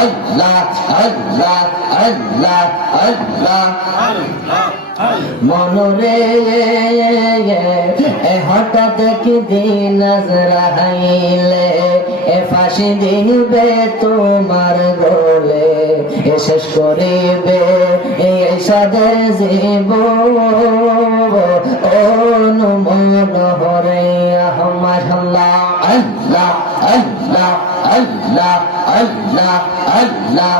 আল্লাহ আল্লাহ আল্লাহ আল্লাহ। মনরে হঠাৎ কি দিন হাইলে, এ ফাঁসি দিবে তোমার গোলে, এ শেষ করিবে এই সাদের জীব অনুমন হরে আহমাদ, আল্লাহ আল্লাহ আল্লাহ আল্লাহ। আল্লাহ আল্লাহ।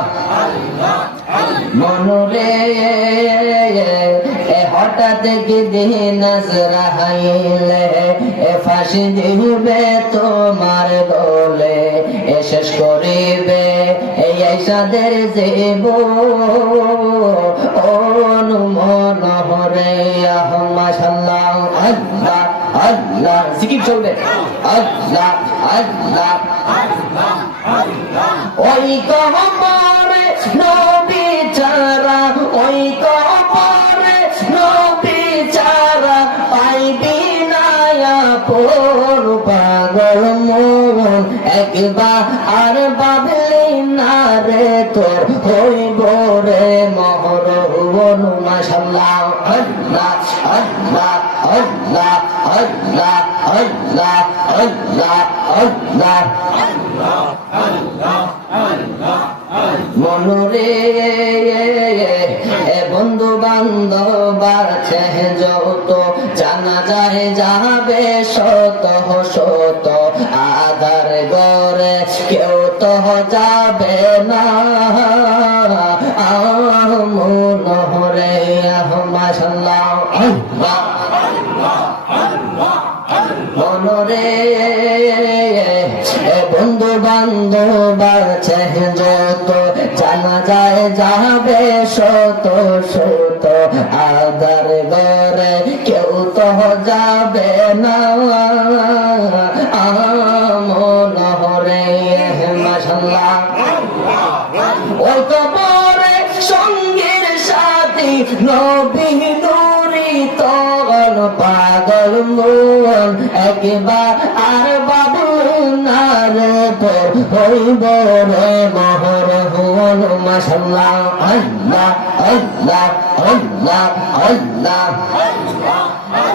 মনরে হঠাৎ কি দিন হাইলে, এ ফাঁসি দিবে তোমার গোলে এ শেষ করিবে এই সাদের জীব। অনুমন হরে আহমাশাল্লাহ আল্লাহ আল্লাহ। সিকিম চলবে। আল্লাহ আল্লাহ। ওই কবরে নবী চারা ওই কবরে নবী চারা পাইবি পোর পাগল মোর। একবার আর বাবলি না রে তোর শত শত আধার গরে কেউ তো যাবে না। মনরে বন্ধু বান্ধব আছে, যত জানা যায় যাবে, শত শত আদার তো যাবে না। পাগল মন। একবার আর বাবু নার হইব রে মহর হুন মাসাল্লাহ আল্লাহ আল্লাহ আল্লাহ আল্লাহ।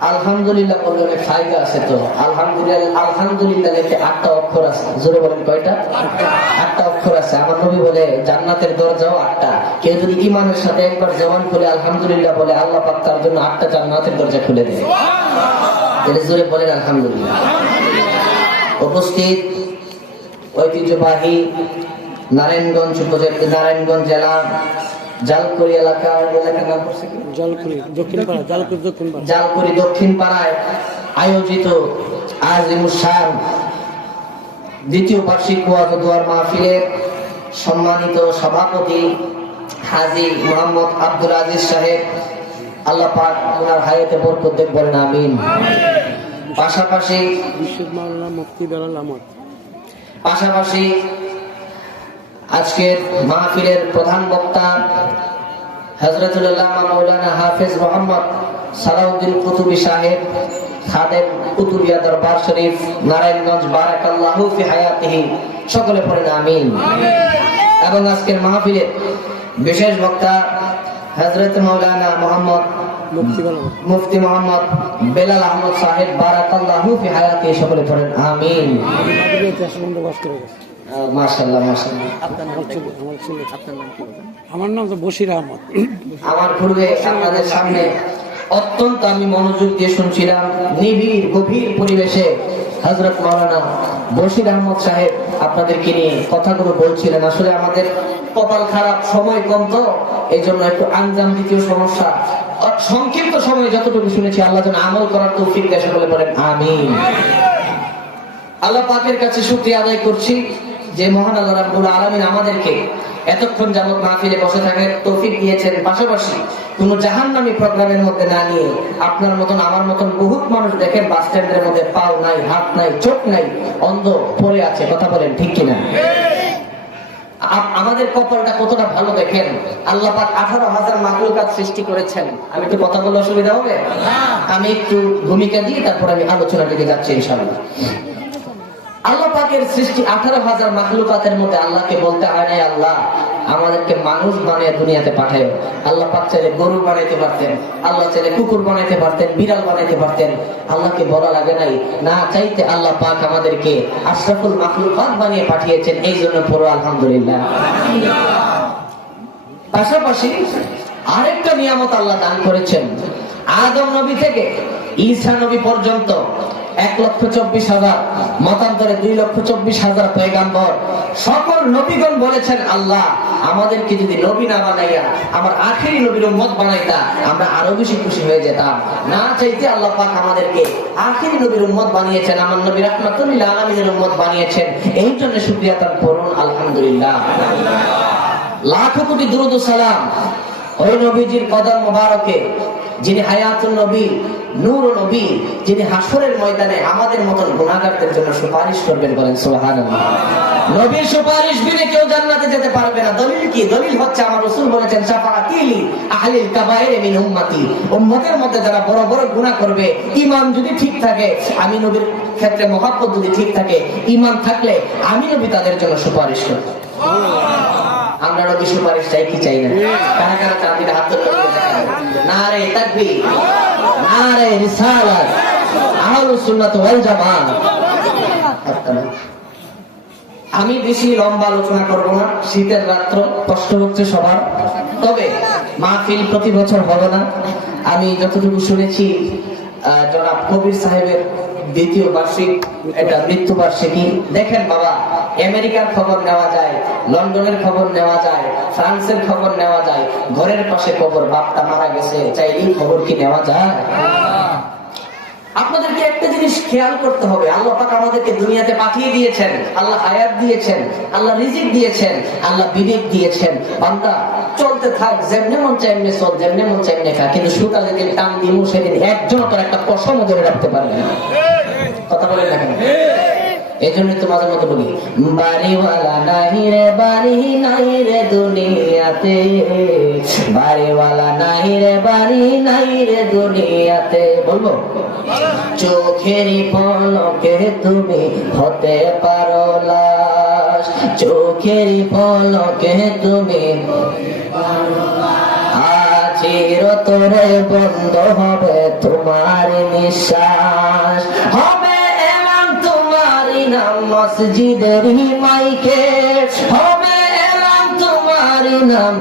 আলহামদুলিল্লাহ বললে অনেক ফায়দা আছে তো। আলহামদুলিল্লাহ আলহামদুলিল্লাহ লিখতে আটটা অক্ষর আছে। জোরে বলেন কয়টা? আটটা অক্ষর আছে। আমার নবী বলে, জান্নাতের দরজাও আটটা। কেউ যদি ইমানের সাথে একবার জবান খুলে আলহামদুলিল্লাহ বলে, আল্লাহ পাক তার জন্য আটটা জান্নাতের দরজা খুলে দেয়। জোরে বলেন আলহামদুলিল্লাহ। উপস্থিত ঐতিহ্যবাহী নারায়ণগঞ্জ উপজেলা নারায়ণগঞ্জ জেলা জালকুড়ি এলাকা এলাকার নাম পড়ছে কি? জলকুড়ি দক্ষিণ জালকুড়ি পাড়ায় আয়োজিত আজিমুসান দ্বিতীয় বার্ষিক ওয়াজ দোয়ার মাহফিলের সম্মানিত সভাপতি হাজি মোহাম্মদ আব্দুল আজিজ সাহেব আল্লাহ পাক ওনার হায়াতে বরকত দেব বলেন আমিন। পাশাপাশি মুফতি পাশাপাশি আজকের মাহফিলের প্রধান বক্তা হজরতুল্লাহ মৌলানা হাফিজ মোহাম্মদ সালাউদ্দিন কুতুবী সাহেব খাদেম কুতুবিয়া দরবার শরীফ নারায়ণগঞ্জ বারাকাল্লাহু ফি হায়াতিহি সকলে পড়েন আমিন এবং আজকের মাহফিলের বিশেষ বক্তা হজরত মৌলানা মোহাম্মদ মুফতি মোহাম্মদ বেলাল আহমদ সাহেব বারাকাল্লাহু ফি হায়াতিহি সকলে পড়েন আমিন আমাদের মাশাআল্লাহ মাশাআল্লাহ। আমার আপনার নাম কি? আমার নাম তো বশির আহমদ। আমার পূর্বে আপনাদের সামনে অত্যন্ত আমি মনোযোগ দিয়ে শুনছিলাম নিবিড় গভীর পরিবেশে হজরত মাওলানা বশির আহমদ সাহেব আপনাদেরকে নিয়ে কথাগুলো বলছিলেন। আসলে আমাদের কপাল খারাপ সময় কম তো এই জন্য একটু আঞ্জাম দ্বিতীয় সমস্যা। সংক্ষিপ্ত সময়ে যতটুকু শুনেছি আল্লাহ যেন আমল করার তৌফিক দেয় সকলে বলেন আমিন। আল্লাহ পাকের কাছে শুকরিয়া আদায় করছি। যে মহান আল্লাহ রাব্বুল আলামিন আমাদেরকে এতক্ষণ যাবত মাহফিলে বসে থাকার তৌফিক দিয়েছেন পাশাপাশি কোন জাহান্নামী প্রোগ্রামের মধ্যে না নিয়ে আপনার মতন আমার মতন বহুত মানুষ দেখেন বাস স্ট্যান্ডের মধ্যে পাও নাই হাত নাই চোখ নাই অন্ধ পড়ে আছে কথা বলেন ঠিক কিনা? আমাদের কপালটা কতটা ভালো দেখেন? আল্লাহ পাক আঠারো হাজার মাকলুকাত সৃষ্টি করেছেন। আমি একটু কথা বলে অসুবিধা হবে? আমি একটু ভূমিকা দিয়ে তারপর আমি আলোচনা দিকে যাচ্ছি ইনশাআল্লাহ। আল্লাহ পাকের সৃষ্টি আঠারো হাজার মাকলুকাতের মধ্যে আল্লাহকে বলতে হয় নাই আল্লাহ, আমাদেরকে মানুষ বানিয়ে দুনিয়াতে পাঠায়। আল্লাহ পাক চাইলে গরু বানাইতে পারতেন, আল্লাহ চাইলে কুকুর বানাইতে পারতেন, বিড়াল বানাইতে পারতেন। আল্লাহকে বলা লাগে নাই, না চাইতে আল্লাহ পাক আমাদেরকে আশরাফুল মাকলুকাত বানিয়ে পাঠিয়েছেন, এই জন্য পড়ো আলহামদুলিল্লাহ। পাশাপাশি আরেকটা নিয়ামত আল্লাহ দান করেছেন, আদম নবী থেকে ঈসা নবী পর্যন্ত। এক লক্ষ চব্বিশ হাজার, মতান্তরে দুই লক্ষ চব্বিশ হাজার পয়গাম্বর। সকল নবীগণ বলেছেন, আল্লাহ, আমাদেরকে যদি নবী না বানাইয়া, আমার আখেরি নবীর উম্মত বানাইতা, আমরা আরও বেশি খুশি হয়ে যেতাম। না চাইতে আল্লাহ পাক আমাদেরকে আখেরি নবীর উম্মত বানিয়েছেন, আমার নবী রহমাতুল্লাহ আলমিনের উম্মত বানিয়েছেন। এই জন্য শুক্রিয়া তার করুন, আলহামদুলিল্লাহ। লাখো কোটি দুরুদ সালাম ওই নবীজির কদম মোবারকে যিনি হায়াতুল নবী নূর নবী যিনি হাসরের ময়দানে আমাদের মতন গুণাগারদের জন্য সুপারিশ করবেন বলেন সুবহানাল্লাহ। নবীর সুপারিশ বিনে কেউ জান্নাতে যেতে পারবে না। দলিল কি? দলিল হচ্ছে আমার রাসূল বলেছেন আহলিল কাবায়ের মিন উম্মতি। উম্মতের মধ্যে যারা বড় বড় গুনাহ করবে ঈমান যদি ঠিক থাকে আমি নবীর ক্ষেত্রে মহব্বত যদি ঠিক থাকে ঈমান থাকলে আমি নবী তাদের জন্য সুপারিশ করব। আমরা নবী সুপারিশ চাই কি চাই না কারা কারা চাঁদির হাত ধরে নবীকে দেখাবো? না রে তাকবীর রিসালাত আহলুস সুন্নাত ওয়াল জামাত। আমি বেশি লম্বা আলোচনা করব না, শীতের রাত্র, কষ্ট হচ্ছে সবার। তবে মাহফিল প্রতি বছর হবে না। আমি যতটুকু শুনেছি জনাব কবির সাহেবের দ্বিতীয় বার্ষিক, এটা মৃত্যু বার্ষিকী দেখেন বাবা আমেরিকার খবর নেওয়া যায়, লন্ডনের খবর নেওয়া যায়, ফ্রান্সের খবর নেওয়া যায়, ঘরের পাশে খবর বাপটা মারা গেছে চাইলেই খবর কি নেওয়া যায়? আপনাদেরকে একটা জিনিস খেয়াল করতে হবে, আল্লাহ পাক আমাদেরকে দুনিয়াতে পাঠিয়ে দিয়েছেন, আল্লাহ হায়াত দিয়েছেন, আল্লাহ রিজিক দিয়েছেন, আল্লাহ বিবেক দিয়েছেন। বান্দা, চলতে থাক, যেমনে মন চাই এমনি চল, যেমনে মন চাই এমনি খা, কিন্তু সুতা যেদিন টান দিমু, সেদিন একজন তোর একটা পশম ধরে রাখতে পারবে না। কথা বলেন না কেন? জন্য তো মাঝে মধ্যে বলি, বাড়িওয়ালা নাই রে, বাড়ি নাই রে দুনিয়াতে। বাড়িওয়ালা নাই রে, বাড়ি নাই রে দুনিয়াতে। বলব? চোখেরই পলকে তুমি হতে পারো লাশ। চোখেরই পলকে তুমি আচির তোরে বন্ধ হবে তোমার নিঃশ্বাস। মসজিদের মাইকে হবে এলাম নাম।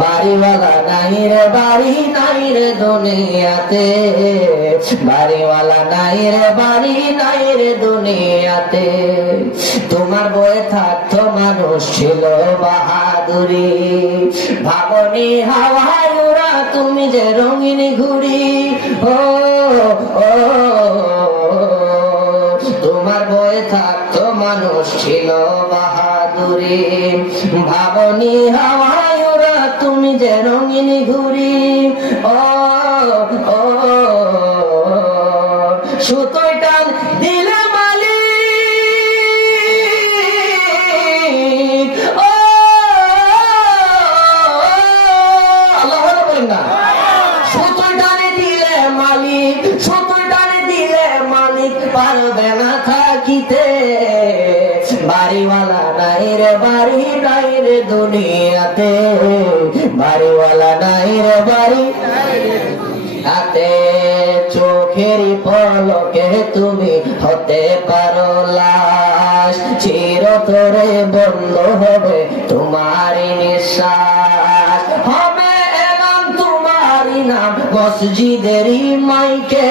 বাড়িওয়ালা নাই রে, বাড়ি নাই রে দুনিয়াতে। বাড়িওয়ালা নাই রে, বাড়ি নাই রে দুনিয়াতে। তোমার বয়ে থাকতো মানুষ ছিল বাহাদুরি। ভাবনি হাওয়ায় ওরা তুমি যে রঙিন ঘুরি ও ও বয়ে মানুষ ছিল বাহাদুরি ভাবনি হাওয়ায় ওরা তুমি যে রঙিন ঘুরি ও ও তুমি হতে পারো লাশ। চিরতরে বন্ধ হবে তোমার নিঃশ্বাস। হবে এলাম তোমারই নাম মসজিদেরই মাইকে।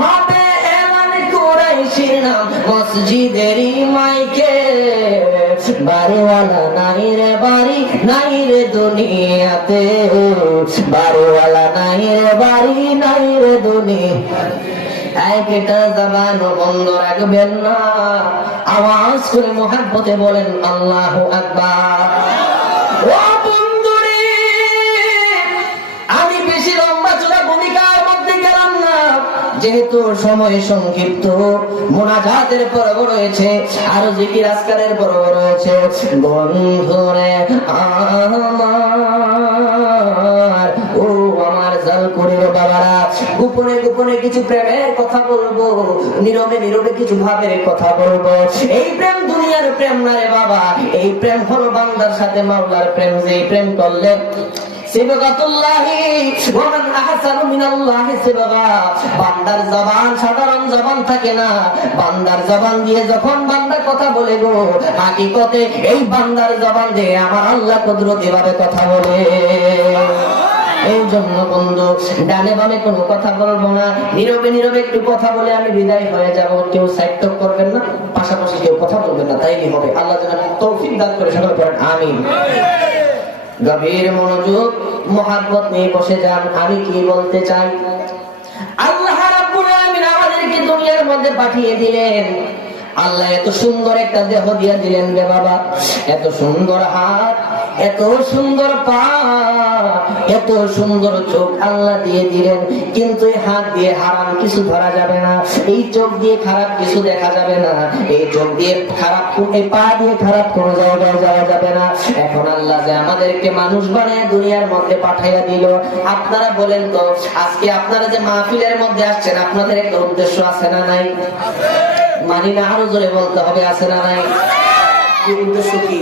হবে এলাম কুরাইশির নাম মসজিদেরই মাইকে। বাড়িওয়ালা নাই রে বাড়ি, নাই রে দুনিয়াতে। বাড়িওয়ালা নাই রে বাড়ি, নাই রে দুনিয়া আওয়াজ করে মোহাব্বতে বলেন, আল্লাহ আকবার। আমি বেশি লম্বা চূড়া ভূমিকার মধ্যে গেলাম না। যেহেতু সময় সংক্ষিপ্ত, মোনাজাতের পর্ব রয়েছে, আরও জিকির আজকালের পর্ব রয়েছে। বন্ধুরে, আমার বাবারা, গোপনে গোপনে কিছু প্রেমের কথা বলব, নীরবে নীরবে কিছু ভাবের কথা বলব। এই প্রেম দুনিয়ার প্রেম না রে বাবা, এই প্রেম হলো বান্দার সাথে মাওলার প্রেম যে প্রেম করলে আমার আল্লাহ কুদরতি ভাবে কথা বলে। আমি গভীর মনোযোগ নিয়ে বসে যান। আমি কি বলতে চাই? আল্লাহ আমাদেরকে দুনিয়ার মধ্যে পাঠিয়ে দিলেন। আল্লাহ এত সুন্দর একটা দেহ দিয়ে দিলেন রে বাবা। এত সুন্দর হাত। এত সুন্দর পা, এত সুন্দর চোখ আল্লাহ দিয়ে দিলেন। কিন্তু এই হাত দিয়ে হারাম কিছু ধরা যাবে না, এই চোখ দিয়ে খারাপ কিছু দেখা যাবে না, এই চোখ দিয়ে খারাপ এই পা দিয়ে খারাপ কোনো জায়গায় যাওয়া যাবে না। এখন আল্লাহ যে আমাদেরকে মানুষ বানিয়ে দুনিয়ার মধ্যে পাঠাইয়া দিল। আপনারা বলেন তো, আজকে আপনারা যে মাহফিলের মধ্যে আসছেন, আপনাদের একটা উদ্দেশ্য আছে না নাই? মানি না, আরও জোরে বলতে হবে, আছে না নাই? কি উদ্দেশ্য কি?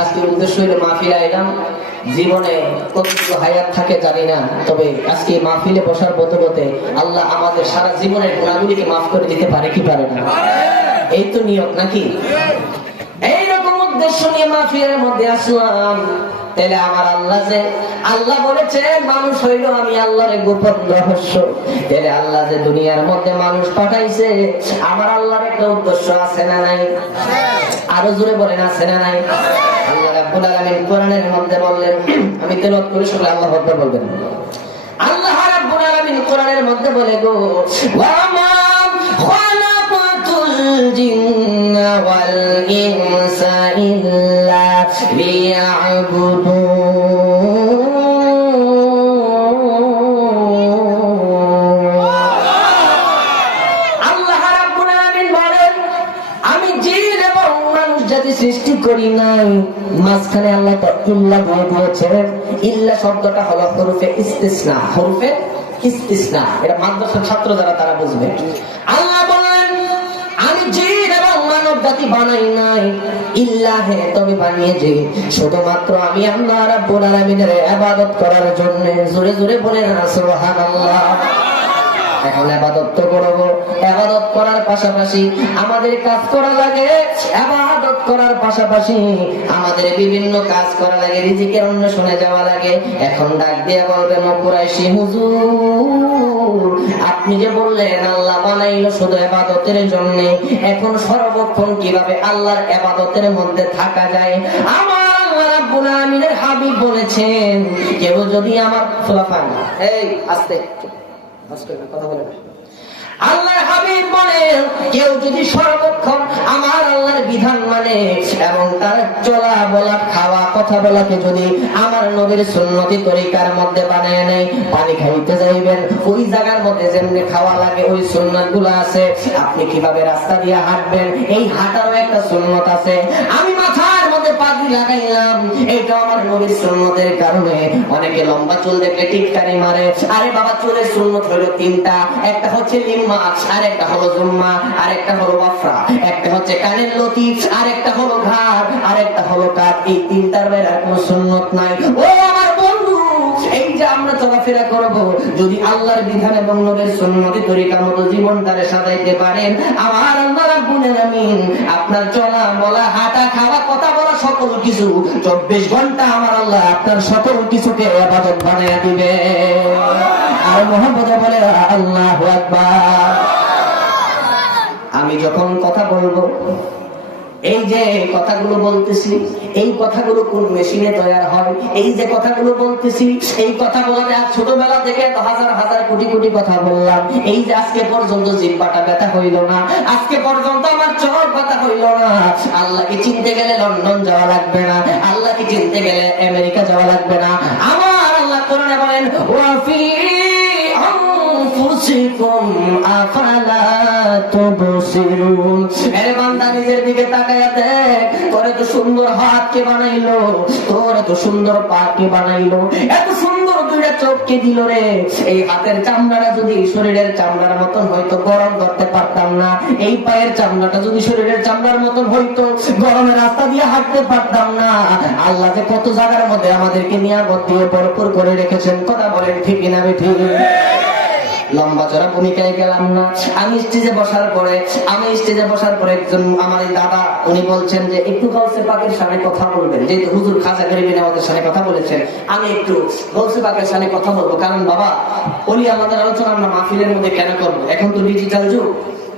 আজকে উদ্দেশ্য হইল মাহফিল আইলাম। জীবনে কতটুকু হায়াত থাকে জানি না তবে আজকে মাহফিলে বসার বদলতে আল্লাহ আমাদের সারা জীবনের গুণাগুলিকে মাফ করে দিতে পারে কি পারে না? এই তো নিয়ত নাকি? এইরকম উদ্দেশ্য নিয়ে মাহফিলের মধ্যে আসলাম। তাহলে আমার আল্লাহ যে, আল্লাহ বলেছে, মানুষ হইল আমি আল্লাহর গোপন রহস্য। তাহলে আল্লাহ যে দুনিয়ার মধ্যে মানুষ পাঠাইছে, আমার আল্লাহর একটা উদ্দেশ্য আছে না নাই? আরও জোরে বলেন, আছে না নাই? আল্লাহ রাব্বুল আলামিন কোরআনের মধ্যে বললেন, আমি তেলাওয়াত করে, শুনলে আল্লাহ আকবার বলবেন। আল্লাহ রাব্বুল আলামিন কোরআনের মধ্যে বলে গো, ওয়া মা খালাকাতুল জিন্না ওয়াল ইনসা ইল্লা সৃষ্টি করি নাই, মাঝখানে আল্লাহ ইল্লা দিয়ে দিয়েছেন ইল্লা শব্দটা হলো হরফে ইস্তিসনা হরফে ইস্তিসনা। এটা মাদ্রাসার ছাত্র যারা, তারা বুঝবে। জাতি বানাই নাই। ইল্লাহে, তবে বানিয়েছি শুধুমাত্র আমি আল্লাহ রাব্বুল আলামিনের ইবাদত করার জন্য, জোরে জোরে বলেন সুবহানাল্লাহ। এখন আবাদত তো করব, আবাদত করার পাশাপাশি আমাদের কাজ করা লাগে, আবাদত করার পাশাপাশি আমাদের বিভিন্ন কাজ করা লাগে, রিজিকের অন্বেষণে যাওয়া লাগে এখন ডাক দিয়ে বলবেন ও কুরাইশি হুজুর, আপনি যে বললেন, আল্লাহ বানাইলো শুধু আবাদতের জন্য, এখন সর্বক্ষণ কীভাবে আল্লাহর আবাদতের মধ্যে থাকা যায় আমার হাবিব বলেছেন, কেউ যদি আমার এই, আস্তে, চুপ। হাবিব কেউ যদি সর্বক্ষণ আমার আল্লাহর বিধান মানে এবং তার চলা বলা, খাওয়া, কথা বলাকে যদি আমার সুন্নতি তরিকার মধ্যে বানায় নেয়, পানি খাইতে যাইবেন। ওই জায়গার মধ্যে যেমনি খাওয়া লাগে, ওই সুন্নত আছে। আপনি কীভাবে রাস্তা দিয়ে হাঁটবেন? এই হাঁটারও একটা সুন্নত আছে। আমি মধ্যে পাগড়ি লাগাইলাম। এটা আমার নবীর সুন্নতের কারণে। অনেকে লম্বা চুল দেখলে টিটকারি মারে। আরে বাবা, চুলের সুন্নত হলো তিনটা। একটা হচ্ছে লিম্মা আর একটা হলো জুম্মা। আর একটা হলো ওয়াফরা। একটা হচ্ছে কানের লতি আর একটা হলো ঘাড়, আর একটা হলো কাপ এই তিনটার বেলা কোনো সুন্নত নাই। ও আমার বন্ধু, এই যে আমরা চলাফেরা করব, যদি আল্লাহর বিধান এবং নবীর সুন্নতি তরিকা মতো জীবনটারে সাজাইতে পারেন, আমার আল্লাহ রাব্বুল আলামিন আপনার চলা বলা হাঁটা খাওয়া সকল কিছু, চব্বিশ ঘণ্টা আমার আল্লাহ আপনার সকল কিছুকে আবাদত বানিয়ে দিবে। আর মোহাম্মদ বলে, আল্লাহ আমি যখন কথা বলব এই যে কথাগুলো বলতেছি, এই কথাগুলো কোন মেশিনে তৈরি হয়? এই যে কথাগুলো বলতেছি, এই কথা বলাতে আজ ছোটবেলা থেকে হাজার হাজার কোটি কোটি কথা বললাম। এই যে আজকে পর্যন্ত জিব্বাটা ব্যথা হইল না, আজকে পর্যন্ত আমার চর ব্যথা হইল না। আল্লাহকে চিনতে গেলে লন্ডন যাওয়া লাগবে না, আল্লাহকে চিনতে গেলে আমেরিকা যাওয়া লাগবে না। আমার শরীরের চামড়ার মতন হয়তো গরম করতে পারতাম না। এই পায়ের চামড়াটা যদি শরীরের চামড়ার মতন হয়তো গরমের রাস্তা দিয়ে হাঁটতে পারতাম না। আল্লাহ যে কত জায়গার মধ্যে আমাদেরকে নিয়ামত দিয়ে ভরপুর করে রেখেছেন, কথা বলেন ঠিক না ঠিক লম্বা চড়া ভূমিকায় গেলাম না। আমি স্টেজে বসার পরে, আমি স্টেজে বসার পরে একজন আমার দাদা, উনি বলছেন যে, একটু গলসে পাকের সামনে কথা বলবেন। যেহেতু হুজুর খাজা গরিবিন আমাদের সামনে কথা বলেছেন, আমি একটু গলসে পাকের সামনে কথা বলব। কারণ বাবা, উনি আমাদের আলোচনা আমরা মাহফিলের মধ্যে কেন করব? এখন তো ডিজিটাল যুগ,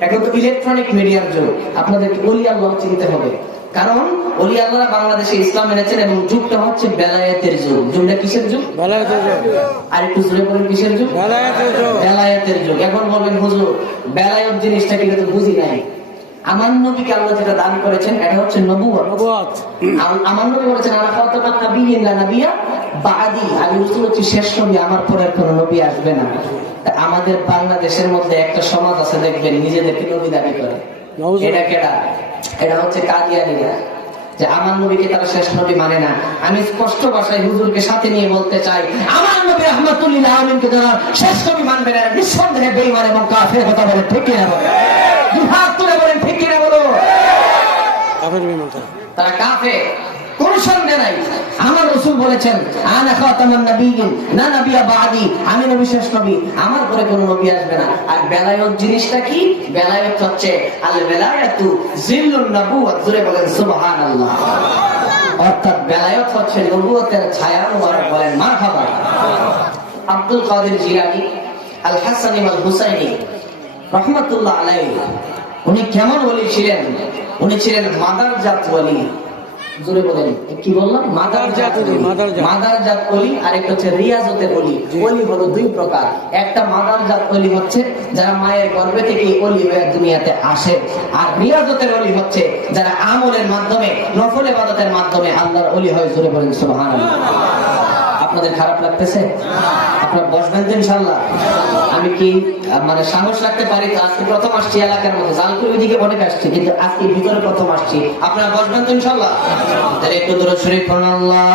এখন তো ইলেকট্রনিক মিডিয়ার যুগ। আপনাদেরকে অলি আল্লাহ চিনতে হবে। কারণ অলি আল্লাহ বাংলাদেশে ইসলাম এনেছেন এবং যুগটা হচ্ছে বেলায়েতের যুগ। যুগটা কিসের যুগ? বেলায়েতের যুগ। আর একটু জোরে বলেন কিসের যুগ? বেলায়েতের যুগ। বেলায়েতের যুগ। এখন বলবেন হুজুর বেলায়েত জিনিসটা কিন্তু বুঝি নাই। আমার নবীকে আল্লাহ যেটা দান করেছেন এটা হচ্ছে নবুয়ত নবুয়ত আমার নবী বলেছেন নাবিয়্যিন লা নাবিয়্যা বাদি। আমি রাসূল হচ্ছি শেষ নবী আমার পরে আর কোনো নবী আসবে না। আমাদের বাংলাদেশের মধ্যে একটা সমাজ আছে দেখবেন নিজেদেরকে নবী দাবি করে। এটা কেডা? এটা হচ্ছে কাদিয়ানিরা যে আমার নবীকে তারা শেষ নবী মানে না। আমি স্পষ্ট ভাষায় হুজুরকে সাথে নিয়ে বলতে চাই আমার নবী রহমাতুল্লাহ আমিনকে যারা শেষ নবী মানবে না নিঃসন্দেহে বেইমান এবং কাফের কথা বলে ঠিক কিনা বলে দুই হাত তুলে বলেন ঠিক কিনা বলো কাফের তারা। তারা কাফে কোন সন্দেহ নাই আমার রসুল বলেছেন, আনা খাতামান নাবিয়িন না নাবিয়া বাদি। আমি নবী শেষ নবী, আমার পরে কোন নবী আসবে না। আর বেলায়ত জিনিসটা কি? বেলায়ত হচ্ছে, আল বেলায়াতু জিল্লুন নবুয়ত জুড়ে বলেন, সুবহানাল্লাহ। অর্থাৎ বেলায়ত হচ্ছে নবুয়তের ছায়া মুবারক বলেন, মারহাবা। Abdul Qadir Jilani, al Hasan al Husaini, রহমতুল্লাহ আলাই উনি কেমন ওলি ছিলেন? উনি ছিলেন মাদার জাত ওলি। জোরে বলেন কি বললাম? মাদার জাত ওলি মাদার জাত। মাদার আর একটা হচ্ছে রিয়াজতের ওলি ওলি হলো দুই প্রকার। একটা মাদার জাত ওলি হচ্ছে যারা মায়ের গর্ভে থেকে ওলি হয়ে দুনিয়াতে আসে। আর রিয়াজতের ওলি হচ্ছে যারা আমলের মাধ্যমে নফল ইবাদতের মাধ্যমে আল্লাহর ওলি হয়। জোরে বলেন সুবহানাল্লাহ। আপনাদের খারাপ লাগতেছে? আপনার বসবেন তো ইনশাল্লাহ আমি কি মানে সাহস রাখতে পারি আজকে প্রথম আসছি এলাকার মধ্যে? জালকুড়ি দিকে অনেক আসছি, কিন্তু আজকে ভিতরে প্রথম আসছি। আপনারা বসবেন তো ইনশাল্লাহ? একটু দূরে শরীফ আল্লাহ